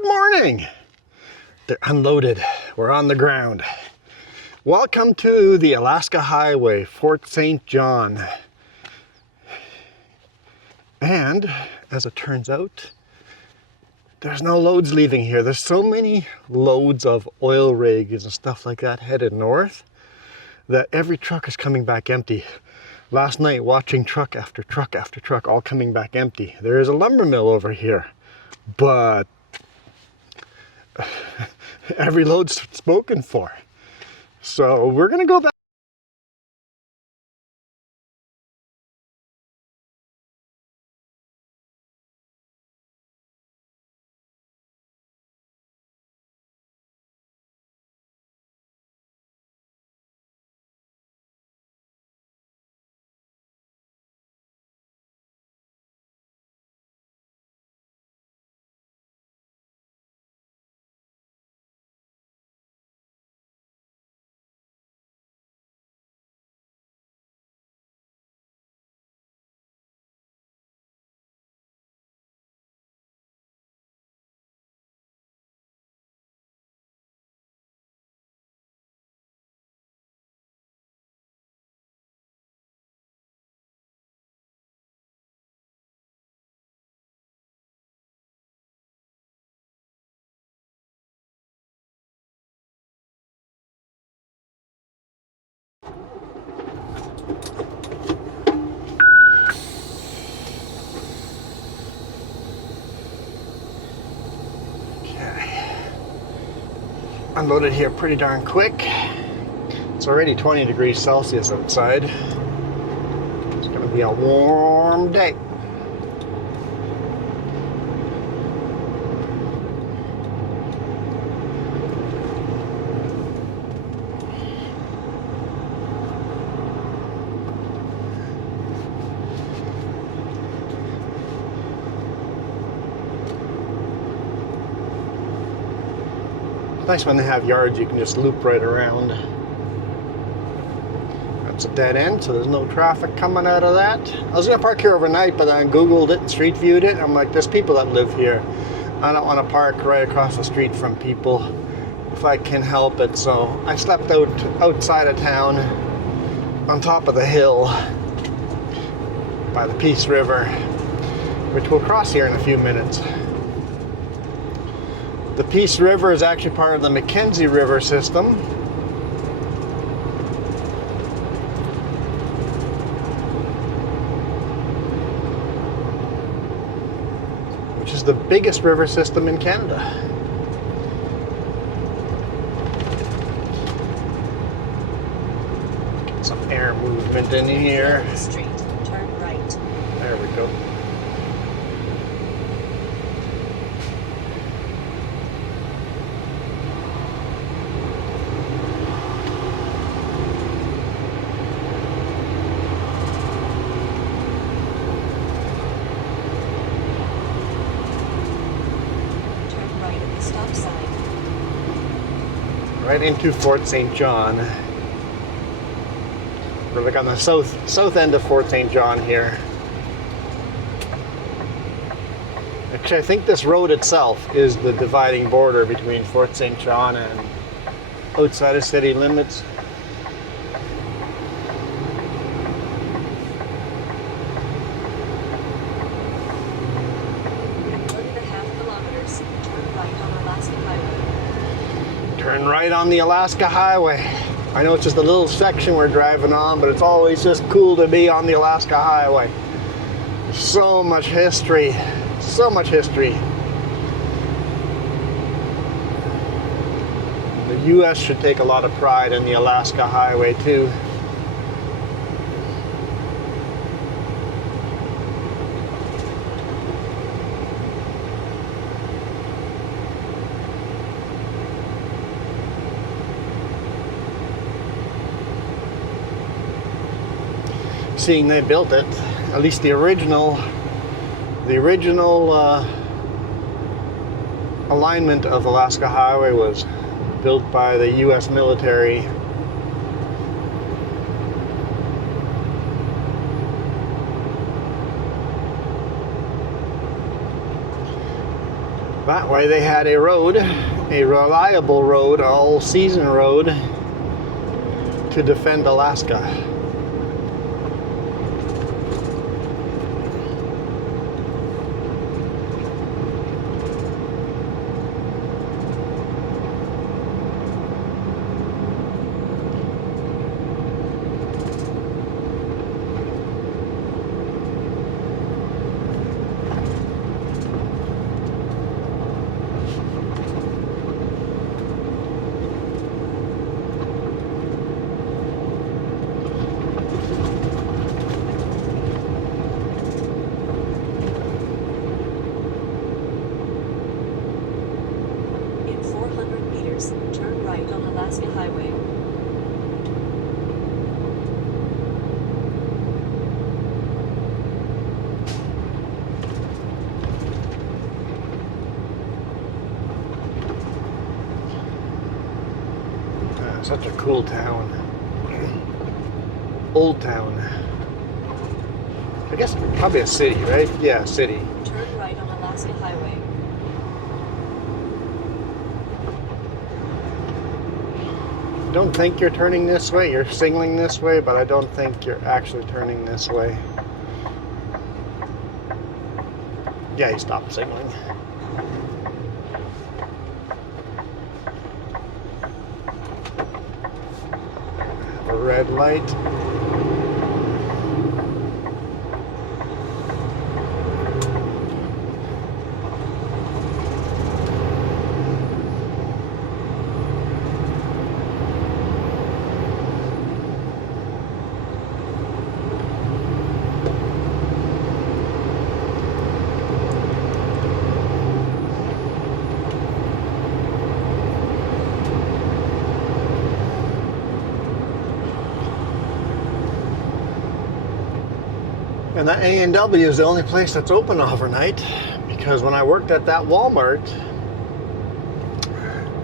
Good morning. They're unloaded. We're on the ground. Welcome to the Alaska Highway, Fort St. John. And as it turns out, there's no loads leaving here. There's so many loads of oil rigs and stuff like that headed north that every truck is coming back empty. Last night, watching truck after truck after truck all coming back empty. There is a lumber mill over here, but every load's spoken for. So we're gonna go back. Unloaded here pretty darn quick. It's already 20 degrees Celsius outside. It's gonna be a warm day. Nice when they have yards you can just loop right around. That's a dead end, so there's no traffic coming out of that. I was gonna park here overnight, but I Googled it and street viewed it. I'm like, there's people that live here. I don't want to park right across the street from people if I can help it. So I slept outside of town on top of the hill by the Peace River, which we'll cross here in a few minutes. The Peace River is actually part of the Mackenzie River system. Which is the biggest river system in Canada. Get some air movement in here. Street, turn right. There we go. Right into Fort St. John. We're like on the south end of Fort St. John here. Actually, I think this road itself is the dividing border between Fort St. John and outside of city limits. Turn right on the Alaska Highway. I know it's just a little section we're driving on, but it's always just cool to be on the Alaska Highway. So much history, so much history. The US should take a lot of pride in the Alaska Highway too. Seeing they built it, at least the original alignment of Alaska Highway was built by the US military. That way they had a road, a reliable road, all season road to defend Alaska. In 400 meters, turn right on Alaska Highway. Such a cool town. Old town. I guess probably a city, right? Yeah, city. Turn right on Alaska Highway. Don't think you're turning this way. You're signaling this way, but I don't think you're actually turning this way. Yeah, he stopped signaling. A red light. And that A&W is the only place that's open overnight, because when I worked at that Walmart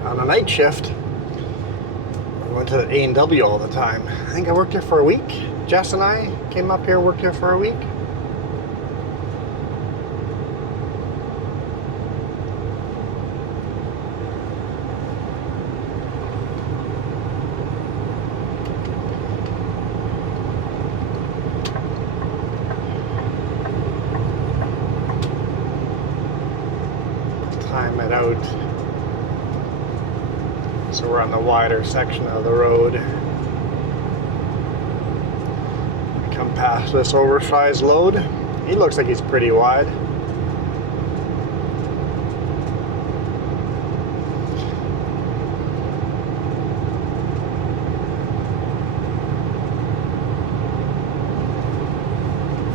on a night shift, I went to the A&W all the time. I think I worked here for a week. Jess and I came up here and worked here for a week. Time it out. So we're on the wider section of the road. We come past this oversized load. He looks like he's pretty wide.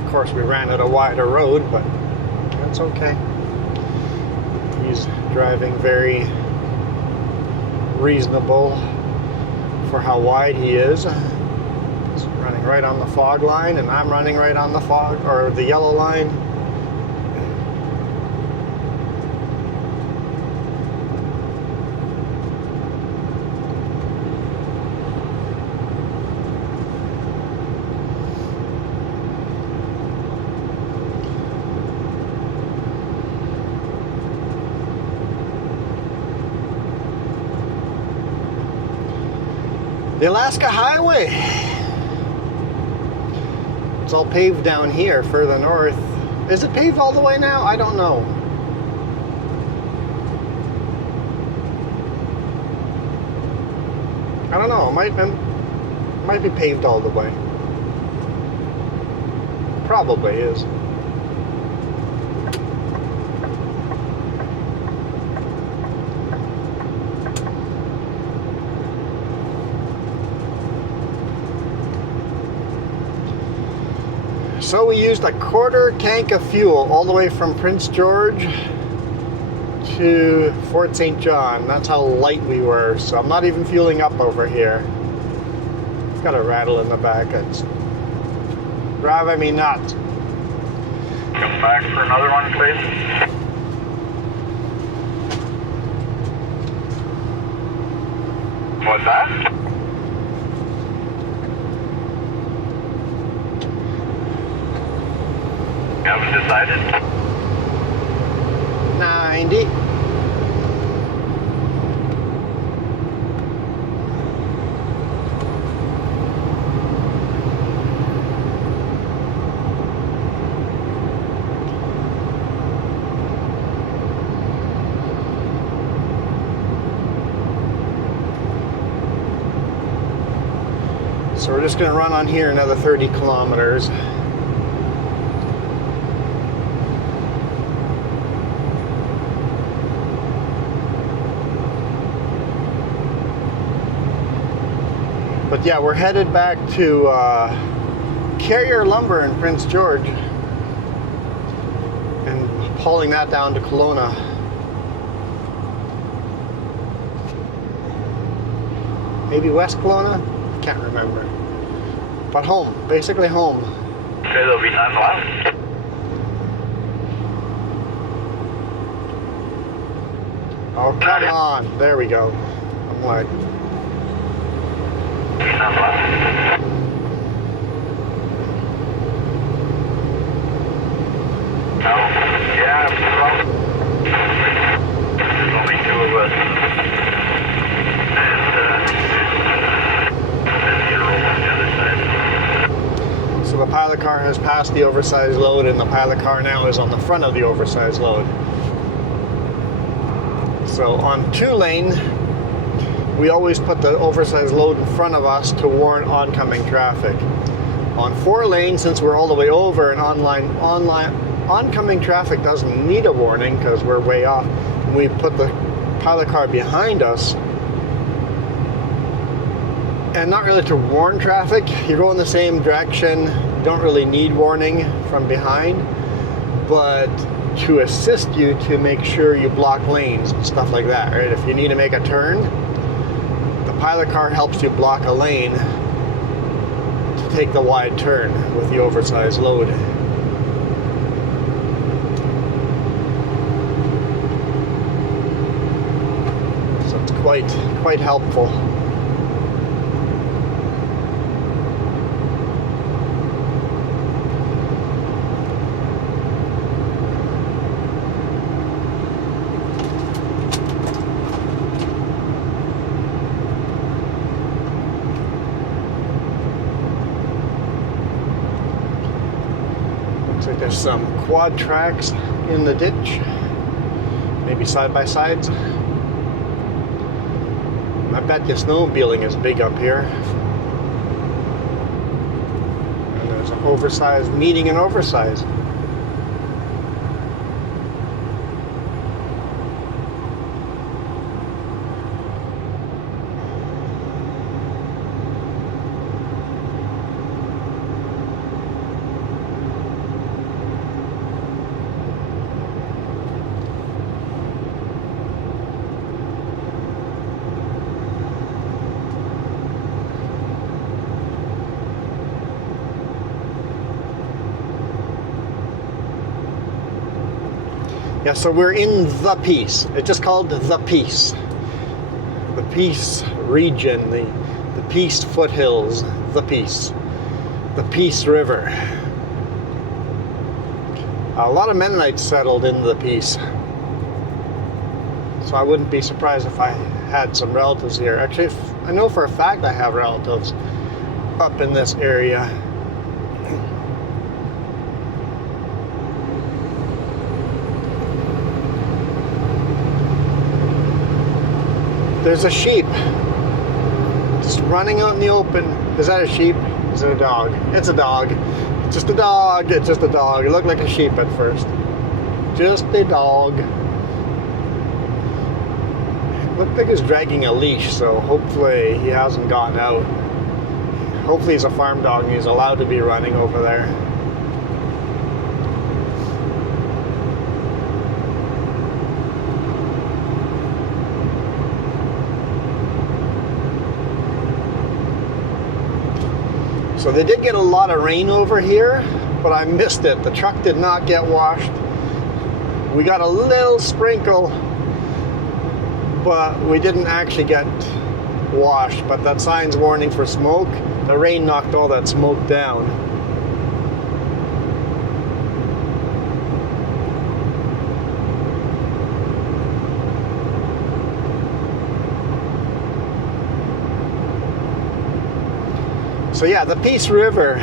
Of course, we ran out a wider road, but that's okay. He's driving very reasonable for how wide he is. He's running right on the fog line, and I'm running right on the fog, or the yellow line. The Alaska Highway. It's all paved down here further north. Is it paved all the way now? I don't know. I don't know. It might be paved all the way. Probably is. So we used a quarter tank of fuel all the way from Prince George to Fort St. John. That's how light we were. So I'm not even fueling up over here. It's got a rattle in the back. It's driving me nuts. Come back for another one, please. What's that? Haven't decided? 90. we're just going to run on here another 30 kilometers. But yeah, we're headed back to Carrier Lumber in Prince George and hauling that down to Kelowna. Maybe West Kelowna? Can't remember. But home, basically home. Okay, there'll be none left. Oh, come on. There we go. I'm like... None left. No. Yeah, probably. There's only two of us. And zero on the other side. So the pilot car has passed the oversized load, and the pilot car now is on the front of the oversized load. So on 2-lane, we always put the oversized load in front of us to warn oncoming traffic. On 4-lane, since we're all the way over and oncoming traffic doesn't need a warning because we're way off, we put the pilot car behind us. And not really to warn traffic, you go in the same direction, don't really need warning from behind, but to assist you to make sure you block lanes and stuff like that, right? If you need to make a turn, the pilot car helps you block a lane to take the wide turn with the oversized load. So it's quite helpful. There's some quad tracks in the ditch, maybe side-by-sides. I bet you snowmobiling is big up here. And there's an oversized meeting an oversized. Yeah, so we're in the Peace. It's just called the Peace. The Peace region, the Peace foothills, the Peace. The Peace River. A lot of Mennonites settled in the Peace. So I wouldn't be surprised if I had some relatives here. Actually, I know for a fact I have relatives up in this area. There's a sheep just running out in the open. Is that a sheep? Is it a dog? It's a dog. It's just a dog. It's just a dog. It looked like a sheep at first. Just a dog. It looked like he's dragging a leash, so hopefully he hasn't gone out. Hopefully he's a farm dog and he's allowed to be running over there. So they did get a lot of rain over here, but I missed it. The truck did not get washed. We got a little sprinkle, but we didn't actually get washed. But that sign's warning for smoke. The rain knocked all that smoke down. So yeah, the Peace River,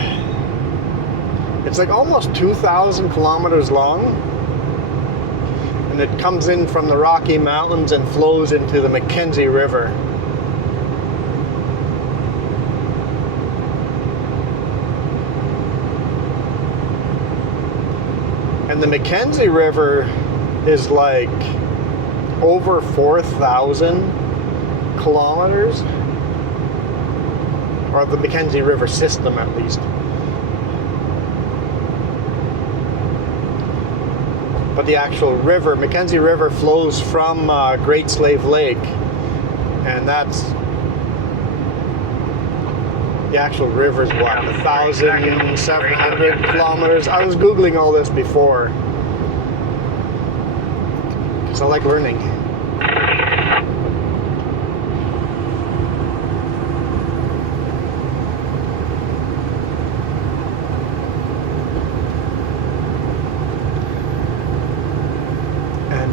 it's like almost 2,000 kilometers long, and it comes in from the Rocky Mountains and flows into the Mackenzie River. And the Mackenzie River is like over 4,000 kilometers, or the Mackenzie River system at least. But the actual river, Mackenzie River, flows from Great Slave Lake, and that's the actual river is what, 1,700 kilometers. I was Googling all this before because I like learning.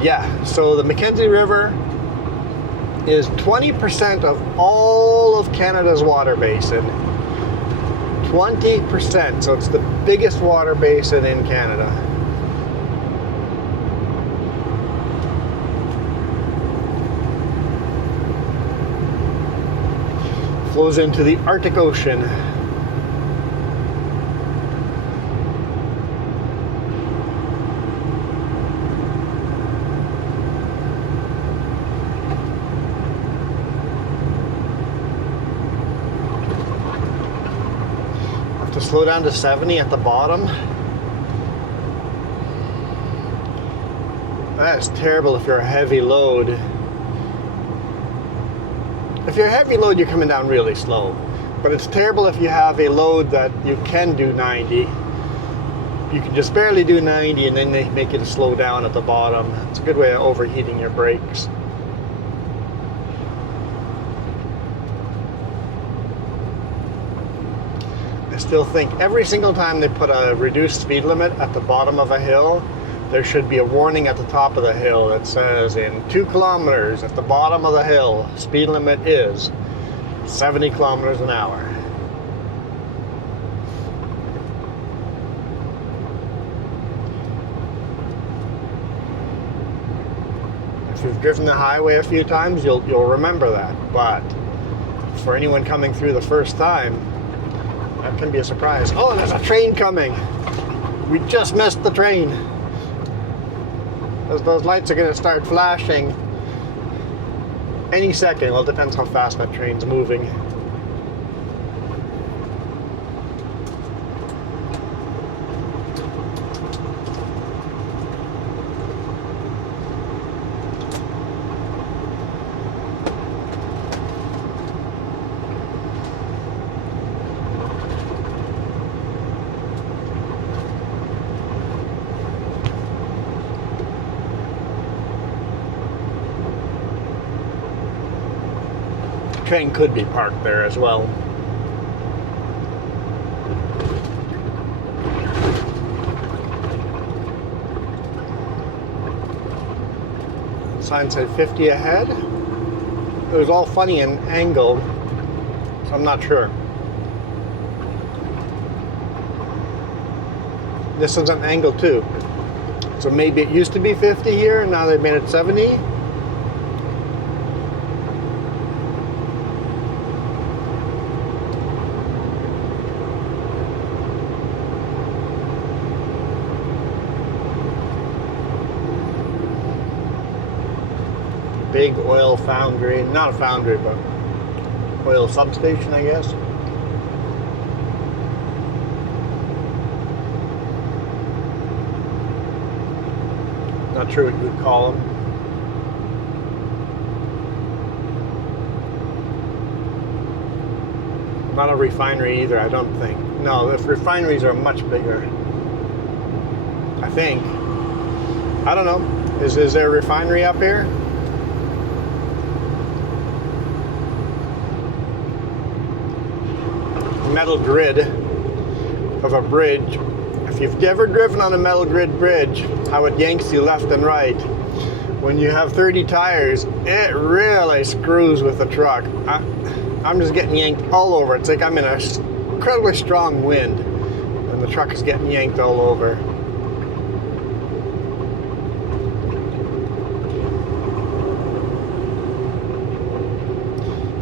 Yeah, so the Mackenzie River is 20% of all of Canada's water basin. 20%, so it's the biggest water basin in Canada. Flows into the Arctic Ocean. To slow down to 70 at the bottom. That's terrible if you're a heavy load. If you're a heavy load, you're coming down really slow. But it's terrible if you have a load that you can do 90. You can just barely do 90 and then they make you to slow down at the bottom. It's a good way of overheating your brakes. I still think every single time they put a reduced speed limit at the bottom of a hill, there should be a warning at the top of the hill that says in 2 kilometers at the bottom of the hill, speed limit is 70 kilometers an hour. If you've driven the highway a few times, you'll remember that. But for anyone coming through the first time, that can be a surprise. Oh, there's a train coming. We just missed the train. Those lights are going to start flashing any second. Well, it depends how fast that train's moving. Train could be parked there as well. Sign said 50 ahead. It was all funny in angle, so I'm not sure. This is an angle too. So maybe it used to be 50 here and now they've made it 70. Big oil foundry, not a foundry, but oil substation, I guess. Not sure what you would call them. Not a refinery either, I don't think. No, if refineries are much bigger. I think. I don't know. Is there a refinery up here? Metal grid of a bridge. If you've ever driven on a metal grid bridge, how it yanks you left and right. When you have 30 tires, it really screws with the truck. I'm just getting yanked all over. It's like I'm in a incredibly strong wind and the truck is getting yanked all over.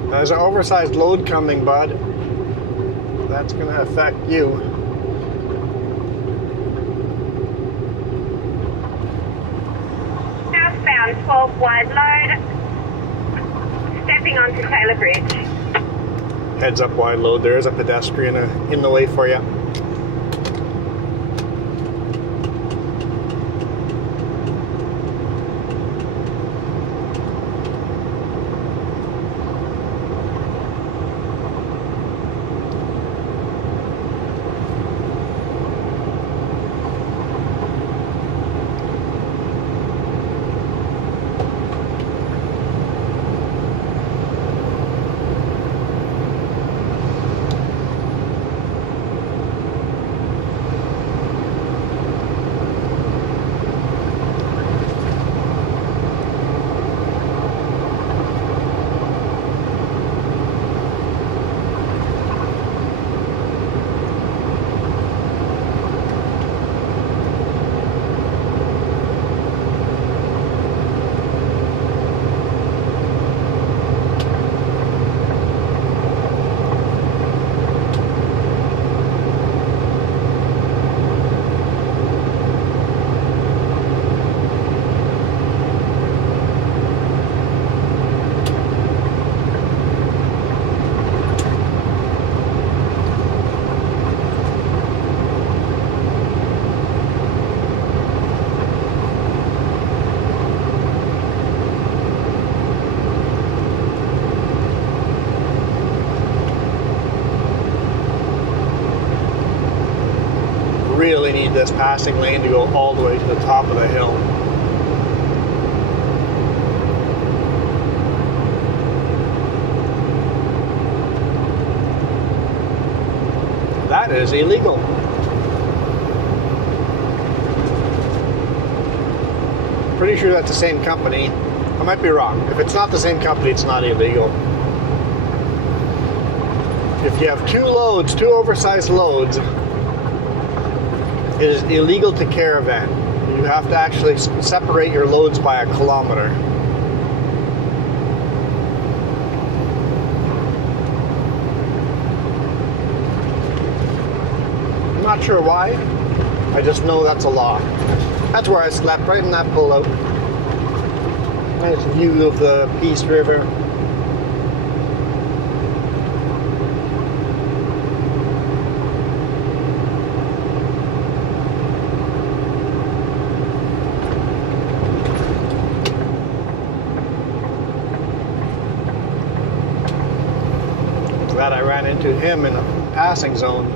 There's an oversized load coming, bud. That's going to affect you. 12 wide load. Stepping onto Taylor Bridge. Heads up, wide load. There is a pedestrian in the way for you. Really need this passing lane to go all the way to the top of the hill. That is illegal. Pretty sure that's the same company. I might be wrong. If it's not the same company, it's not illegal. If you have two oversized loads, it is illegal to caravan. You have to actually separate your loads by 1 kilometer. I'm not sure why. I just know that's a law. That's where I slept, right in that pullout. Nice view of the Peace River. Glad I ran into him in a passing zone.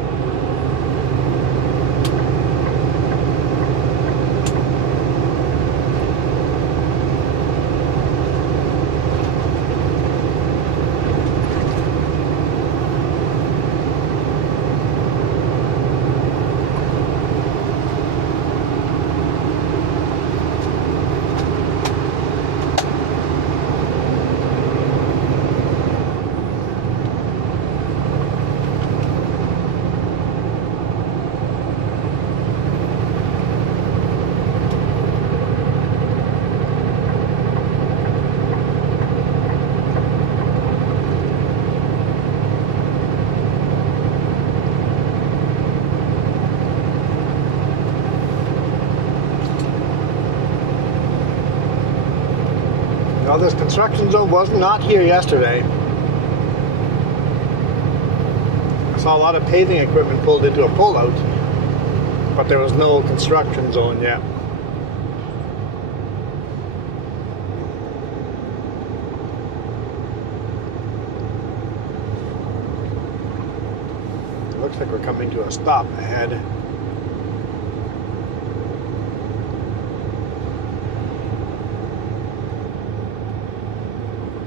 Now this construction zone was not here yesterday. I saw a lot of paving equipment pulled into a pullout, but there was no construction zone yet. It looks like we're coming to a stop ahead.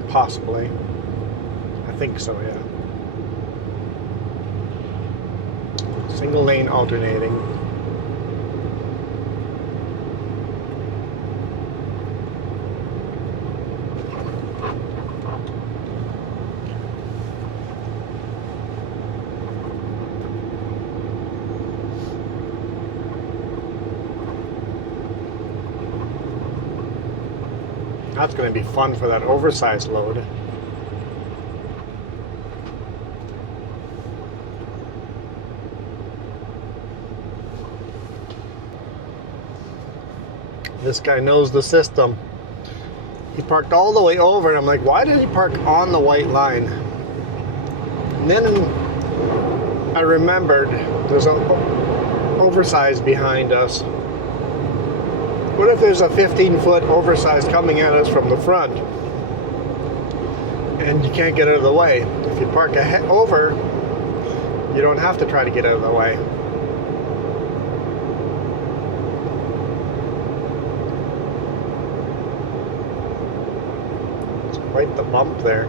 Possibly. I think so, yeah. Single lane alternating. That's going to be fun for that oversized load. This guy knows the system. He parked all the way over, and I'm like, why did he park on the white line? And then I remembered there's an oversized behind us. What if there's a 15-foot oversized coming at us from the front and you can't get out of the way? If you park over, you don't have to try to get out of the way. It's quite the bump there.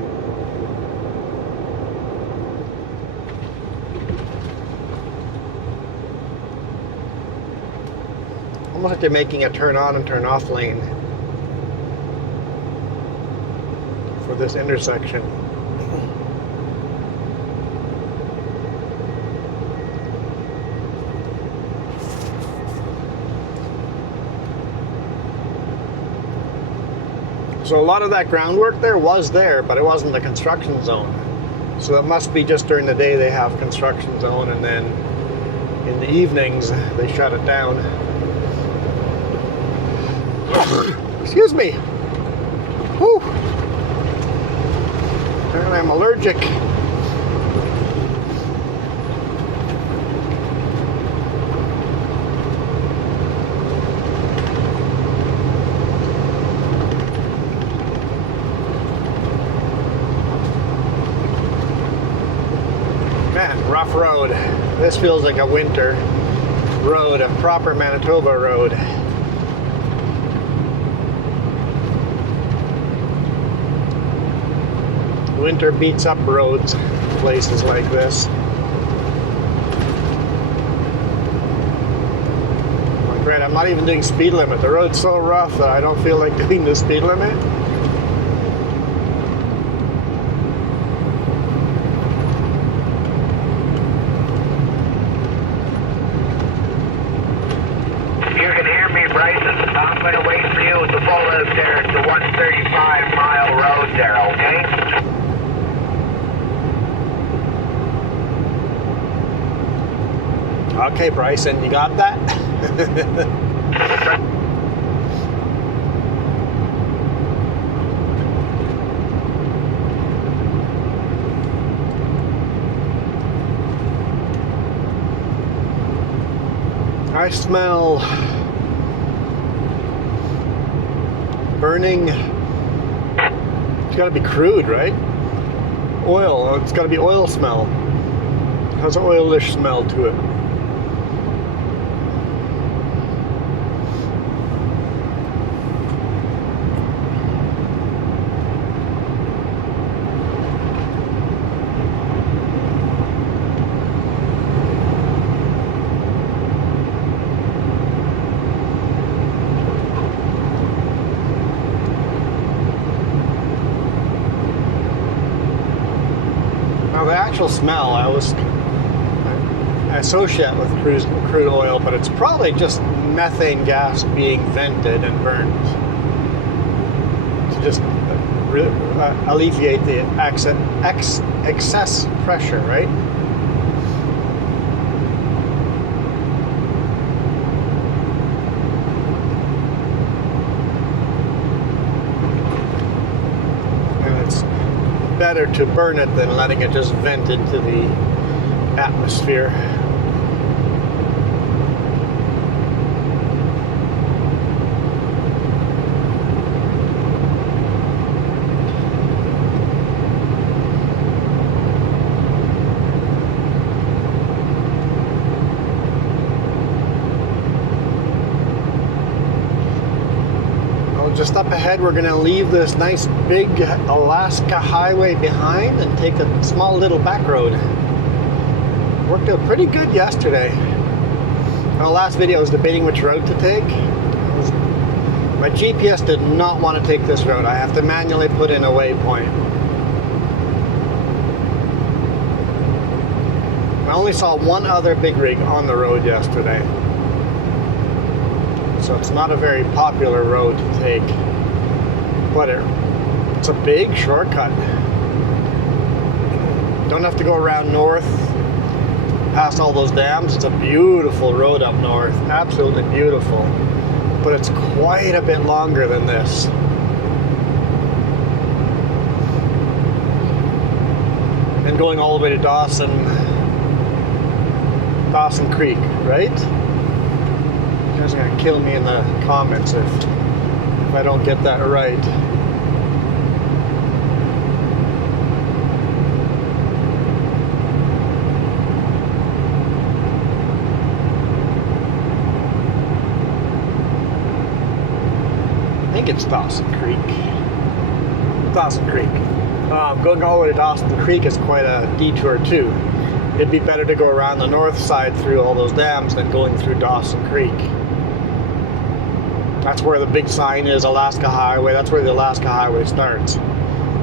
Almost like they're making a turn on and turn off lane for this intersection. So a lot of that groundwork there was there, but it wasn't the construction zone. So it must be just during the day they have construction zone, and then in the evenings they shut it down. Excuse me. Whew. Apparently I'm allergic. Man, rough road. This feels like a winter road, a proper Manitoba road. Winter beats up roads, places like this. Like, right, I'm not even doing speed limit. The road's so rough that I don't feel like doing the speed limit. If you can hear me, Bryson, I'm going to wait for you at the full loop there at the 135-mile road there, okay? Okay, Bryson, you got that? I smell burning. It's got to be crude, right? Oil. It's got to be oil smell. It has an oilish smell to it. The actual smell I associate with crude oil, but it's probably just methane gas being vented and burned to just alleviate the excess pressure, right? Better to burn it than letting it just vent into the atmosphere. Just up ahead, we're going to leave this nice big Alaska highway behind and take a small little back road. Worked out pretty good yesterday. In the last video I was debating which road to take. My GPS did not want to take this road. I have to manually put in a waypoint. I only saw one other big rig on the road yesterday. So it's not a very popular road to take, but it's a big shortcut. Don't have to go around north, past all those dams. It's a beautiful road up north, absolutely beautiful, but it's quite a bit longer than this. and going all the way to Dawson Creek, right? You guys are gonna kill me in the comments if I don't get that right. I think it's Dawson Creek. Dawson Creek. Going all the way to Dawson Creek is quite a detour too. It'd be better to go around the north side through all those dams than going through Dawson Creek. That's where the big sign is, Alaska Highway. That's where the Alaska Highway starts.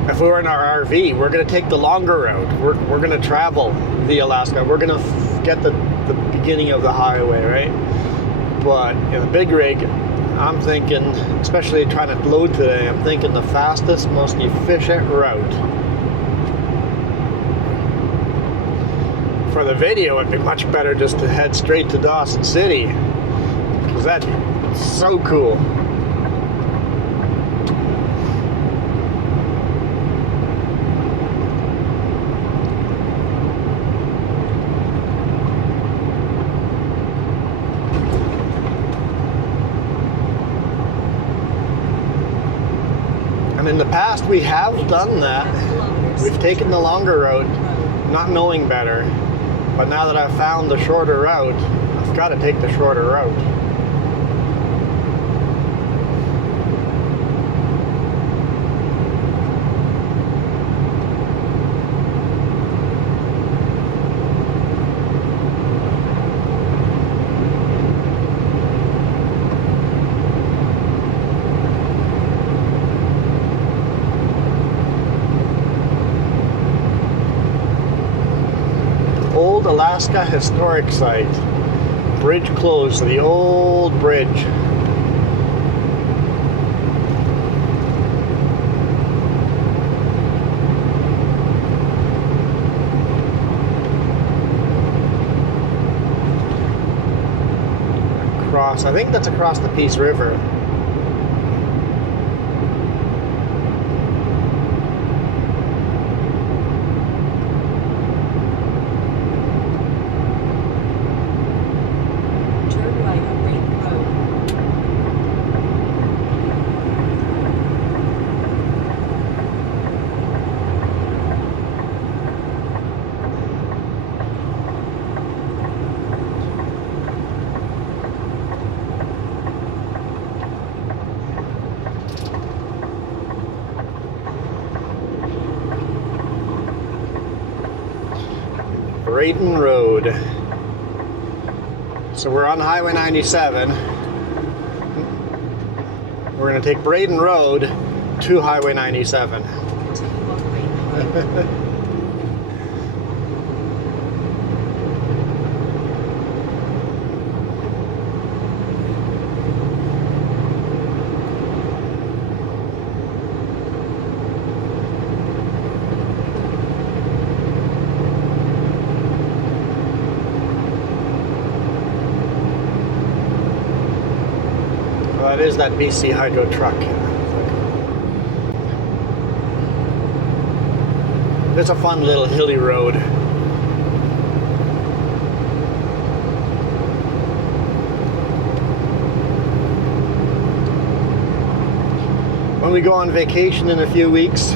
If we were in our RV, we're going to take the longer route. We're going to travel the Alaska. We're going to get the beginning of the highway, right? But in the big rig, I'm thinking, especially trying to load today, I'm thinking the fastest, most efficient route. For the video, it'd be much better just to head straight to Dawson City, because that's so cool. And in the past, we have done that. We've taken the longer route, not knowing better. But now that I've found the shorter route, I've got to take the shorter route. Old Alaska Historic Site. Bridge closed, the old bridge. Across, I think that's across the Peace River. Eaton Road. So we're on Highway 97. We're going to take Braden Road to Highway 97. That is that BC Hydro truck. It's a fun little hilly road. When we go on vacation in a few weeks,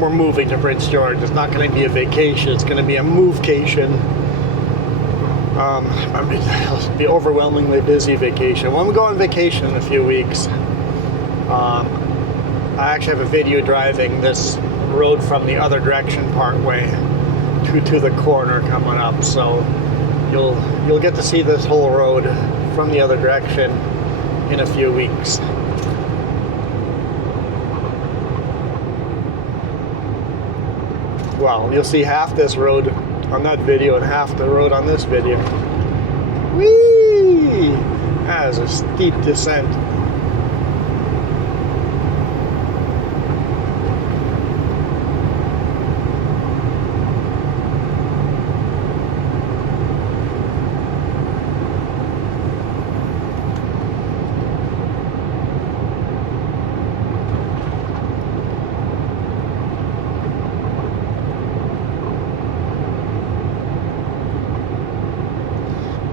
we're moving to Prince George. It's not going to be a vacation, it's going to be a movecation. It'll be overwhelmingly busy vacation. When we go on vacation in a few weeks, I actually have a video driving this road from the other direction part way to the corner coming up, so you'll get to see this whole road from the other direction in a few weeks. Well, you'll see half this road on that video and half the road on this video. Whee! That is a steep descent.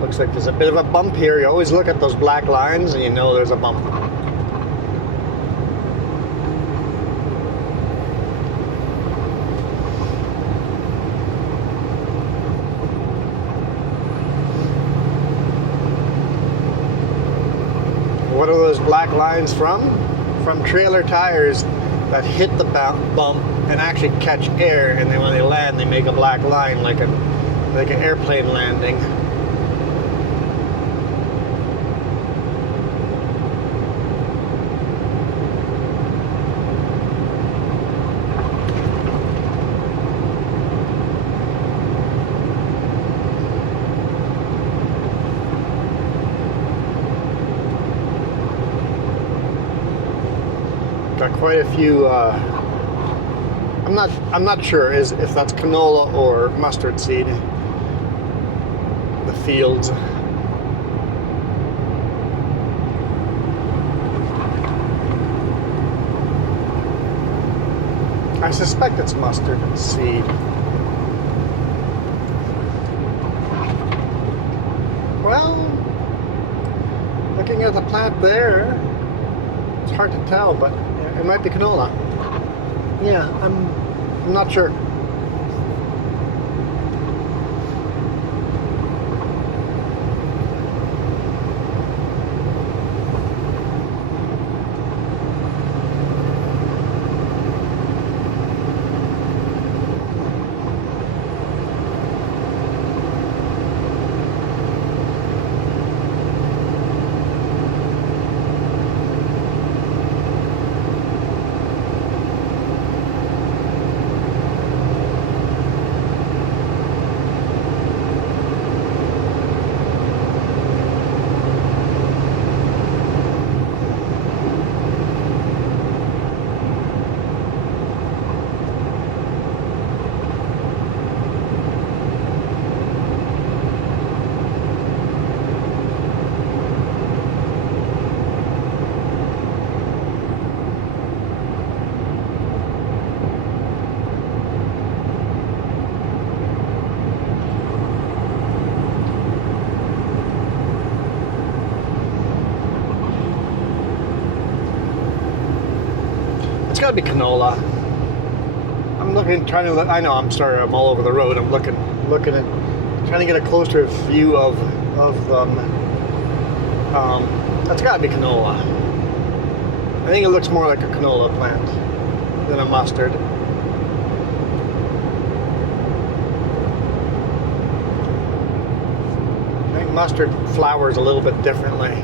Looks like there's a bit of a bump here. You always look at those black lines and you know there's a bump. What are those black lines from? From trailer tires that hit the bump and actually catch air, and then when they land, they make a black line like an airplane landing. Got quite a few. I'm not sure if that's canola or mustard seed. The fields. I suspect it's mustard seed. Well, looking at the plant there, it's hard to tell, but it might be canola. Yeah, I'm not sure. It's gotta be canola. I'm trying to look. I know, I'm sorry, I'm all over the road. I'm looking at, trying to get a closer view of them. That's gotta be canola. I think it looks more like a canola plant than a mustard. I think mustard flowers a little bit differently.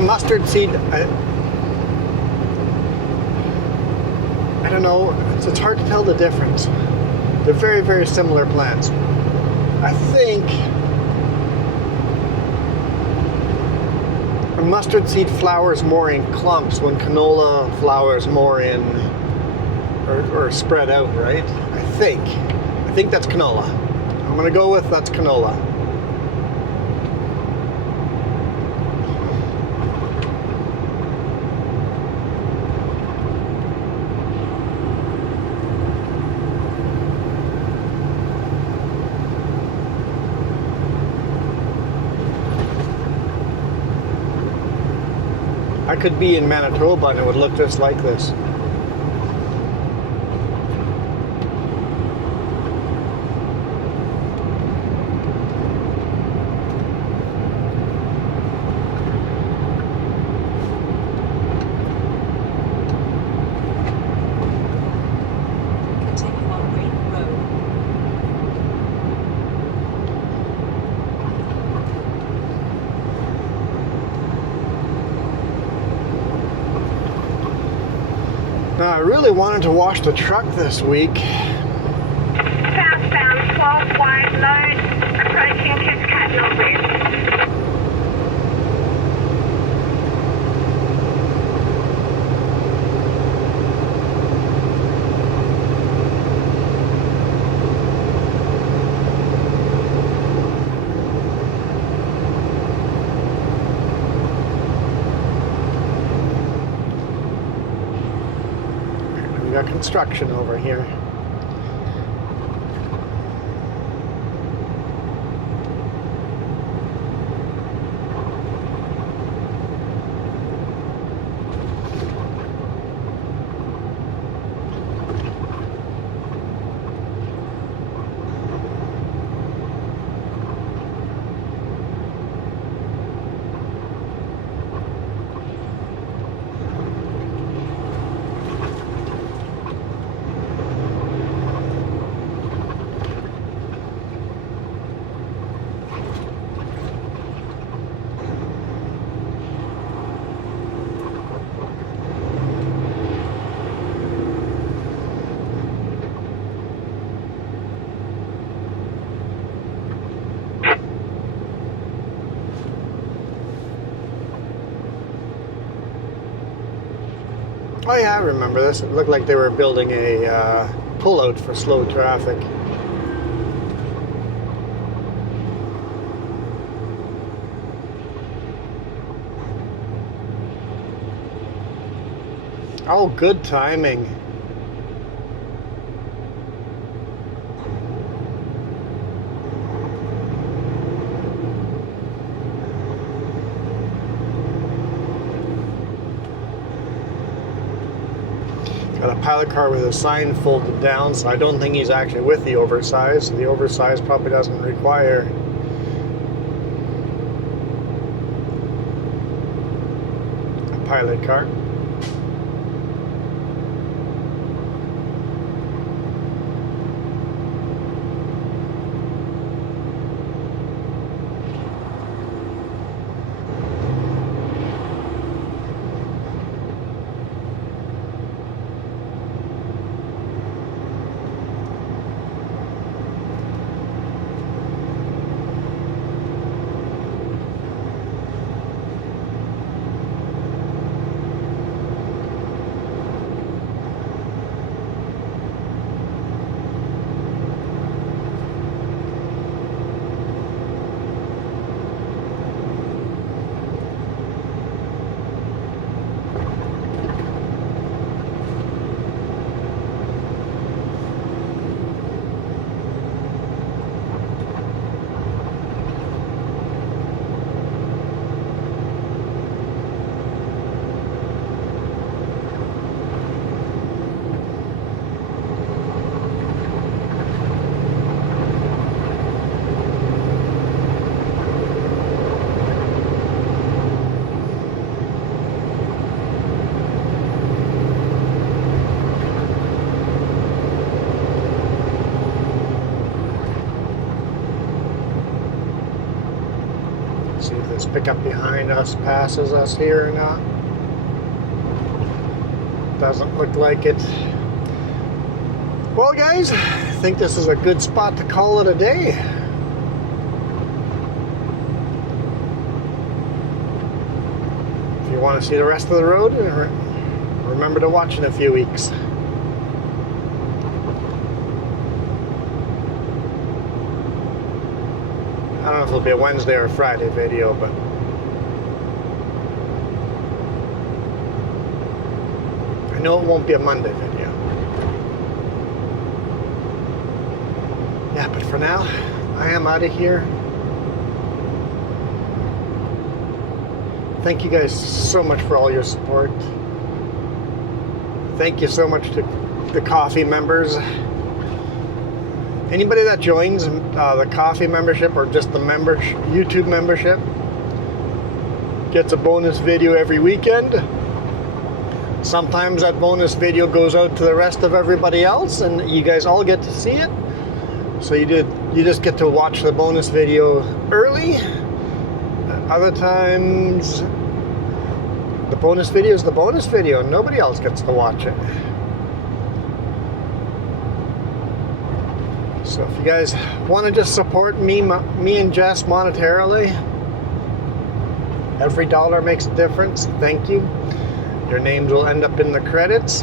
Mustard seed, I don't know, it's hard to tell the difference. They're very, very similar plants. I think a mustard seed flowers more in clumps when canola flowers more in, or spread out, right? I think that's canola. I'm gonna go with that's canola. I could be in Manitoba and it would look just like this. Continue on Green Road. Now, I really wanted to wash the truck this week. Southbound 12 wide load, approaching Kiskatnell Bridge. got construction over here. Oh yeah, I remember this. It looked like they were building a pullout for slow traffic. Oh, good timing. Got a pilot car with a sign folded down, so I don't think he's actually with the oversized. The oversized probably doesn't require a pilot car. See if this pickup behind us passes us here or not. Doesn't look like it. Well, guys, I think this is a good spot to call it a day. If you want to see the rest of the road, remember to watch in a few weeks. I don't know if it'll be a Wednesday or a Friday video, but I know it won't be a Monday video. Yeah, but for now, I am out of here. Thank you guys so much for all your support. Thank you so much to the coffee members. Anybody that joins the coffee membership or just the YouTube membership gets a bonus video every weekend. Sometimes that bonus video goes out to the rest of everybody else, and you guys all get to see it. So you just get to watch the bonus video early. Other times, the bonus video is the bonus video. Nobody else gets to watch it. So if you guys want to just support me and Jess monetarily, every dollar makes a difference. Thank you. Your names will end up in the credits.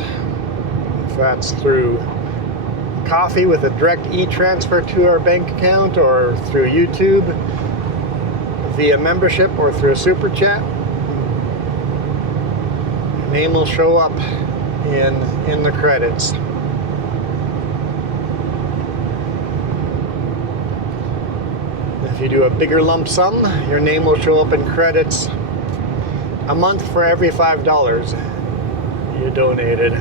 If that's through coffee with a direct e-transfer to our bank account, or through YouTube via membership, or through a super chat, your name will show up in the credits. If you do a bigger lump sum, your name will show up in credits a month for every $5 you donated.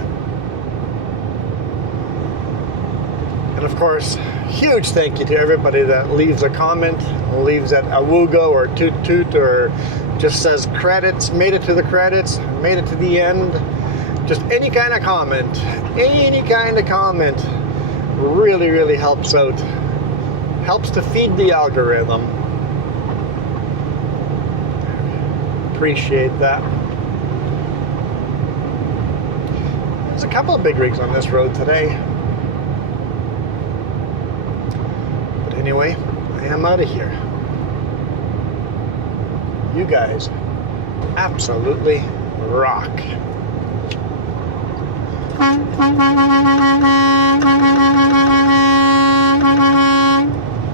And of course, huge thank you to everybody that leaves a comment, leaves at awooga or toot toot, or just says credits, made it to the credits, made it to the end. Just any kind of comment really, really helps out. Helps to feed the algorithm. Appreciate that. There's a couple of big rigs on this road today. But anyway, I am out of here. You guys absolutely rock.